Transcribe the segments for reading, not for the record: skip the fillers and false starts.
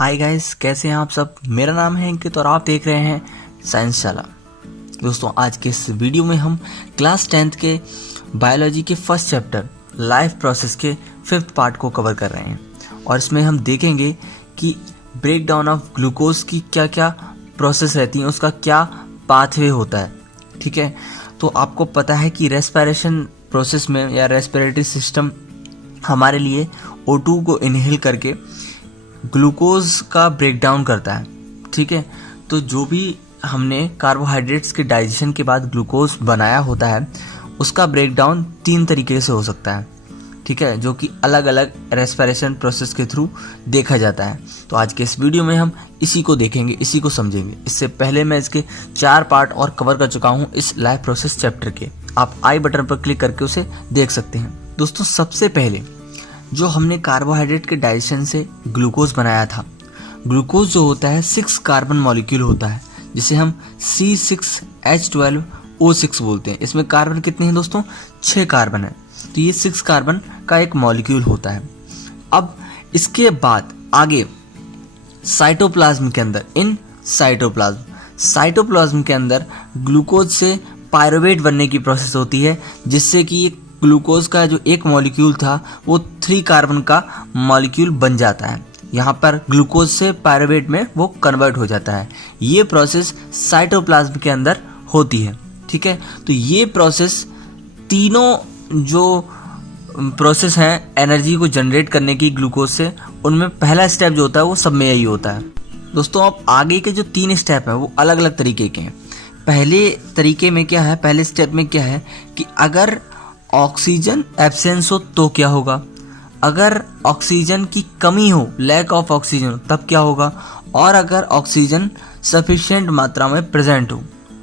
Hi guys, कैसे हैं आप सब। मेरा नाम है अंकित और आप देख रहे हैं साइंस शाला। दोस्तों, आज के इस वीडियो में हम क्लास 10th के बायोलॉजी के फर्स्ट चैप्टर लाइफ प्रोसेस के 5th पार्ट को कवर कर रहे हैं और इसमें हम देखेंगे कि ब्रेक डाउन ऑफ ग्लूकोज की क्या क्या प्रोसेस रहती है, उसका क्या पाथवे होता है। ठीक है, तो आपको पता है कि रेस्पिरेशन प्रोसेस में या रेस्पिरेटरी सिस्टम हमारे लिए O2 को इनहेल करके ग्लूकोज का ब्रेक डाउन करता है। ठीक है, तो जो भी हमने कार्बोहाइड्रेट्स के डाइजेशन के बाद ग्लूकोज बनाया होता है उसका ब्रेक डाउन 3 तरीके से हो सकता है। ठीक है, जो कि अलग अलग रेस्पिरेशन प्रोसेस के थ्रू देखा जाता है। तो आज के इस वीडियो में हम इसी को देखेंगे, इसी को समझेंगे। इससे पहले मैं इसके 4 पार्ट और कवर कर चुका हूँ इस लाइफ प्रोसेस चैप्टर के। आप आई बटन पर क्लिक करके उसे देख सकते हैं। दोस्तों, सबसे पहले जो हमने कार्बोहाइड्रेट के डाइजेशन से ग्लूकोज बनाया था, ग्लूकोज जो होता है 6 कार्बन मॉलिक्यूल होता है जिसे हम C6H12O6 बोलते हैं। इसमें कार्बन कितने हैं दोस्तों? 6 कार्बन है। तो ये 6 कार्बन का एक मॉलिक्यूल होता है। अब इसके बाद आगे साइटोप्लाज्म के अंदर, इन साइटोप्लाज्म के अंदर ग्लूकोज से पायरुवेट बनने की प्रोसेस होती है, जिससे कि ये ग्लूकोज का जो एक मॉलिक्यूल था वो 3 कार्बन का मॉलिक्यूल बन जाता है। यहाँ पर ग्लूकोज से पायरुवेट में वो कन्वर्ट हो जाता है। ये प्रोसेस साइटोप्लाज्म के अंदर होती है। ठीक है, तो ये प्रोसेस तीनों जो प्रोसेस हैं एनर्जी को जनरेट करने की ग्लूकोज से, उनमें पहला स्टेप जो होता है वो सब में यही होता है। दोस्तों, अब आगे के जो 3 स्टेप हैं वो अलग अलग तरीके के हैं। पहले तरीके में क्या है, पहले स्टेप में क्या है कि अगर ऑक्सीजन एब्सेंस हो तो क्या होगा, अगर ऑक्सीजन की कमी हो, लैक ऑफ ऑक्सीजन, तब क्या होगा, और अगर ऑक्सीजन सफिशिएंट मात्रा में प्रेजेंट हो,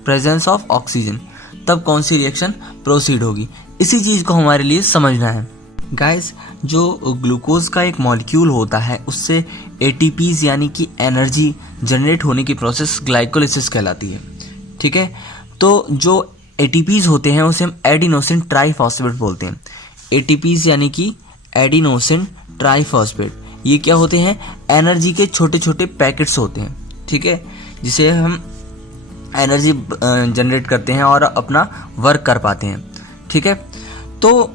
प्रेजेंस ऑफ ऑक्सीजन, तब कौन सी रिएक्शन प्रोसीड होगी। इसी चीज़ को हमारे लिए समझना है। गाइस, जो ग्लूकोज का एक मॉलिक्यूल होता है उससे ATPs यानी कि एनर्जी जनरेट होने की प्रोसेस ग्लाइकोलिसिस कहलाती है। ठीक है, तो जो ATPs होते हैं उसे हम एडिनोसिन ट्राइफॉस्फेट बोलते हैं। ATPs यानी कि एडिनोसिन ट्राइफॉस्फेट, ये क्या होते हैं? एनर्जी के छोटे छोटे पैकेट्स होते हैं। ठीक है, जिसे हम एनर्जी जनरेट करते हैं और अपना वर्क कर पाते हैं। ठीक है, तो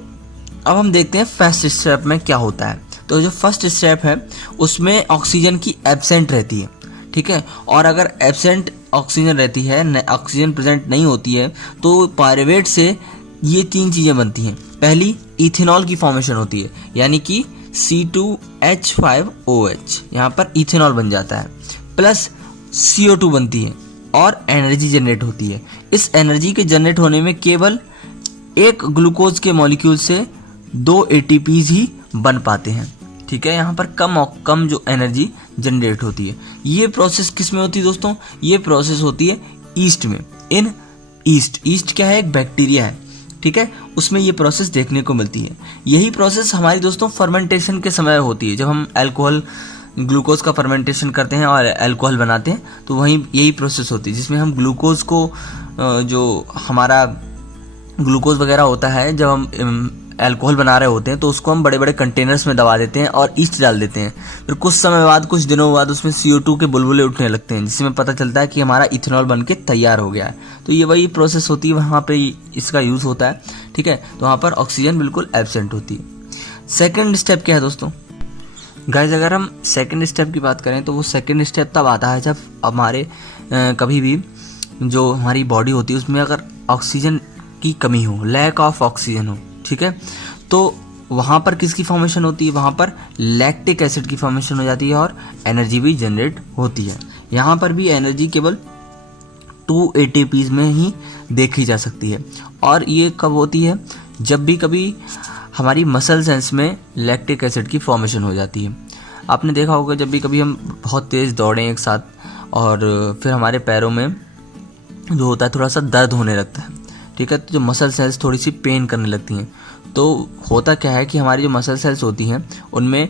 अब हम देखते हैं फर्स्ट स्टेप में क्या होता है। तो जो फर्स्ट स्टेप है उसमें ऑक्सीजन की एब्सेंट रहती है। ठीक है, और अगर एब्सेंट ऑक्सीजन रहती है, ऑक्सीजन प्रेजेंट नहीं होती है, तो पायरुवेट से ये 3 चीज़ें बनती हैं। पहली, इथेनॉल की फॉर्मेशन होती है, यानी कि C2H5OH, यहाँ पर इथेनॉल बन जाता है, प्लस CO2 बनती है और एनर्जी जनरेट होती है। इस एनर्जी के जनरेट होने में केवल एक ग्लूकोज के मॉलिक्यूल से 2 ATPs ही बन पाते हैं। ठीक है, यहाँ पर कम जो एनर्जी जनरेट होती है। ये प्रोसेस किस में होती है दोस्तों? ये प्रोसेस होती है ईस्ट में, इन ईस्ट क्या है? एक बैक्टीरिया है। ठीक है, उसमें ये प्रोसेस देखने को मिलती है। यही प्रोसेस हमारी दोस्तों फर्मेंटेशन के समय होती है। जब हम अल्कोहल, ग्लूकोज का फर्मेंटेशन करते हैं और अल्कोहल बनाते हैं तो वहीं यही प्रोसेस होती है, जिसमें हम ग्लूकोज को, जो हमारा ग्लूकोज वगैरह होता है, जब हम अल्कोहल बना रहे होते हैं तो उसको हम बड़े बड़े कंटेनर्स में दबा देते हैं और ईस्ट डाल देते हैं। फिर कुछ समय बाद, कुछ दिनों बाद उसमें CO2 के बुलबुले उठने लगते हैं, जिसमें पता चलता है कि हमारा इथेनॉल बनके तैयार हो गया है। तो ये वही प्रोसेस होती है, वहाँ पे इसका यूज़ होता है। ठीक है, तो वहाँ पर ऑक्सीजन बिल्कुल एब्सेंट होती है। सेकेंड स्टेप क्या है दोस्तों? गाइस, अगर हम सेकेंड स्टेप की बात करें तो वो सेकेंड स्टेप तब आता है जब हमारे कभी भी जो हमारी बॉडी होती है उसमें अगर ऑक्सीजन की कमी हो, लैक ऑफ ऑक्सीजन हो। ठीक है, तो वहाँ पर किसकी फॉर्मेशन होती है? वहाँ पर लैक्टिक एसिड की फॉर्मेशन हो जाती है और एनर्जी भी जनरेट होती है। यहाँ पर भी एनर्जी केवल 2 ATPs में ही देखी जा सकती है। और ये कब होती है? जब भी कभी हमारी मसल सेल्स में लैक्टिक एसिड की फॉर्मेशन हो जाती है। आपने देखा होगा जब भी कभी हम बहुत तेज़ दौड़ें एक साथ और फिर हमारे पैरों में जो होता है थोड़ा सा दर्द होने लगता है। ठीक है, तो जो मसल सेल्स थोड़ी सी पेन करने लगती हैं, तो होता क्या है कि हमारी जो मसल सेल्स होती हैं उनमें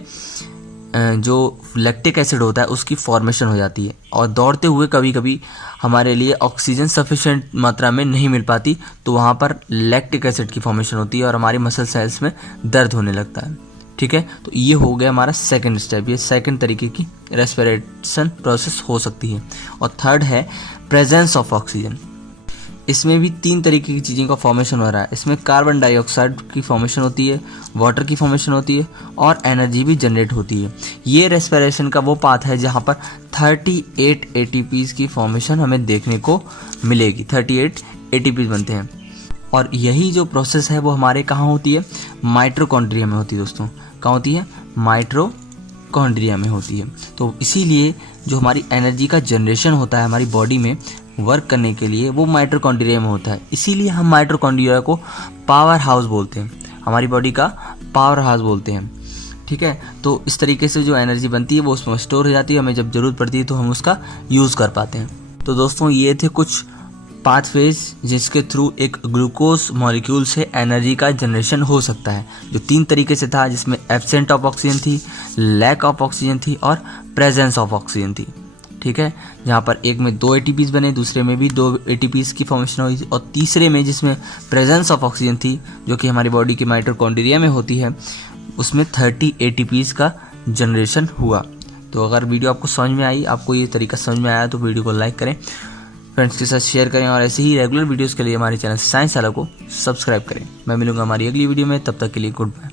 जो लैक्टिक एसिड होता है उसकी फॉर्मेशन हो जाती है और दौड़ते हुए कभी कभी हमारे लिए ऑक्सीजन सफिशिएंट मात्रा में नहीं मिल पाती, तो वहाँ पर लैक्टिक एसिड की फॉर्मेशन होती है और हमारी मसल सेल्स में दर्द होने लगता है। ठीक है, तो ये हो गया हमारा सेकंड स्टेप, ये सेकंड तरीके की रेस्पिरेशन प्रोसेस हो सकती है। और थर्ड है प्रेजेंस ऑफ ऑक्सीजन। इसमें भी 3 तरीके की चीज़ों का फॉर्मेशन हो रहा है। इसमें कार्बन डाइऑक्साइड की फॉर्मेशन होती है, वाटर की फॉर्मेशन होती है और एनर्जी भी जनरेट होती है। ये रेस्पिरेशन का वो पाथ है जहाँ पर 38 ATPs की फॉर्मेशन हमें देखने को मिलेगी। 38 ATPs बनते हैं और यही जो प्रोसेस है वो हमारे कहाँ होती है, माइटोकॉन्ड्रिया में होती है दोस्तों। कहाँ होती है, माइटोकॉन्ड्रिया में होती है। तो इसीलिए जो हमारी एनर्जी का जनरेशन होता है हमारी बॉडी में वर्क करने के लिए, वो माइटोकॉन्ड्रिया में होता है। इसीलिए हम माइटोकॉन्ड्रिया को पावर हाउस बोलते हैं, हमारी बॉडी का पावर हाउस बोलते हैं। ठीक है, तो इस तरीके से जो एनर्जी बनती है वो उसमें स्टोर हो जाती है, हमें जब ज़रूरत पड़ती है तो हम उसका यूज़ कर पाते हैं। तो दोस्तों ये थे कुछ पाथवेज जिसके थ्रू एक ग्लूकोज मॉलिक्यूल से एनर्जी का जनरेशन हो सकता है, जो 3 तरीके से था, जिसमें एब्सेंट ऑफ ऑक्सीजन थी, लैक ऑफ ऑक्सीजन थी और प्रेजेंस ऑफ ऑक्सीजन थी। ठीक है, जहाँ पर एक में 2 ATPs बने, दूसरे में भी 2 ATPs की फॉर्मेशन हुई और तीसरे में जिसमें प्रेजेंस ऑफ ऑक्सीजन थी जो कि हमारी बॉडी के माइटोकॉन्ड्रिया में होती है, उसमें 30 ATPs का जनरेशन हुआ। तो अगर वीडियो आपको समझ में आई, आपको ये तरीका समझ में आया तो वीडियो को लाइक करें, फ्रेंड्स के साथ शेयर करें और ऐसे ही रेगुलर वीडियोस के लिए हमारे चैनल साइंस वाला को सब्सक्राइब करें। मैं मिलूंगा हमारी अगली वीडियो में, तब तक के लिए गुड बाय।